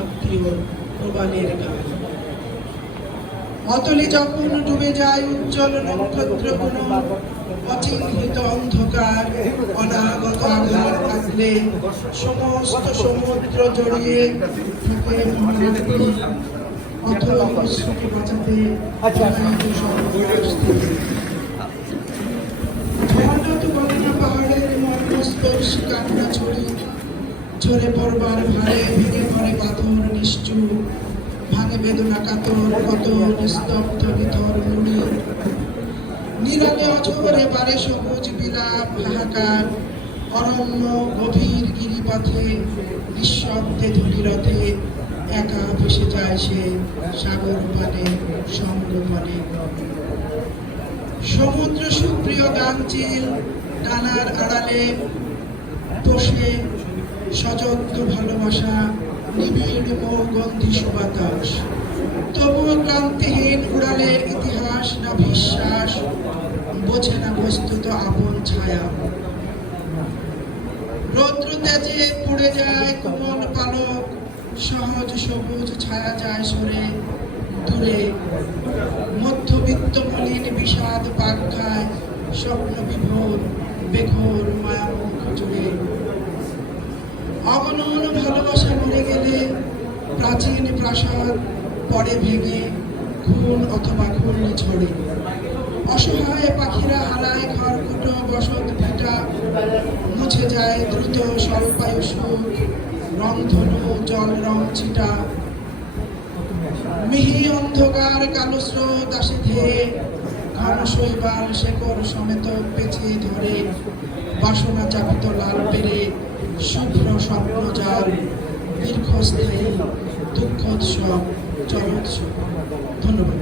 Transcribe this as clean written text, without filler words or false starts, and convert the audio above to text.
আত্মীয় প্রবালের গান। অতলে যখন ডুবে যায় উজ্জ্বল নক্ষত্রগুলো, অচিহ্নিত অন্ধকার অনাগত আঘাত থাকলে সমস্ত সমুদ্র জড়িয়ে থাকে মহানদী। অথই অশ্রুকে বাঁচাতে ঝড় বলে না পাহাড়ের মর্মস্পর্শী কান্না ছড়ি, ঝরে পড়বার ভারে ভেঙে পড়ে পাথর নিশ্চুপ, ভাঙে বেদনা কাতর কত নিস্তব্ধ নিথর মুড়ি। নিরালে অঝরে পারে সবুজ বিলাপ হাহাকার, অরণ্য গভীর গিরিপথে নিঃশব্দে ধূলিরথে একা ভেসে যায় সে সাগর পানে সঙ্গপনে। সমুদ্র সুপ্রিয় গানচিল ডানার আড়ালে বসে সযত্ন ভালোবাসা নিবিড় মৌগন্ধি সুবাতাস। তবুও ক্লান্তিহীন উড়ালে ইতিহাস না বিশ্বাস, বোঝে না বস্তুত আপন ছায়া। রৌদ্র তেজে পুড়ে যায় কোমল পালক, সহজ সবুজ ছায়া যায় সরে দূরে। মধ্যবিত্ত মলিন বিষাদ পাক খায় স্বপ্ন বিভোর বেঘোর মায়ামুখ জুড়ে। অগণন ভালোবাসা মরে গেলে প্রাচীন প্রাসাদ পড়ে ভেঙে খুন অথবা ঘূর্ণি ঝড়ে। অসহায় পাখিরা হারায় খড়কুটো বসত ভিটা, মুছে যায় দ্রুত স্বল্পায়ু সুখ রংধনু জল রং ছিটা। মিহি অন্ধকার কালো স্রোত আসে ধেয়ে ঘন শৈবাল শেকড় সমেত পেঁচিয়ে ধরে। বাসনা চাপিত লাল পেরে শুভ্র স্বপ্ন জাল, দীর্ঘস্থায়ী দুঃখোৎসব চলোৎসব। ধন্যবাদ।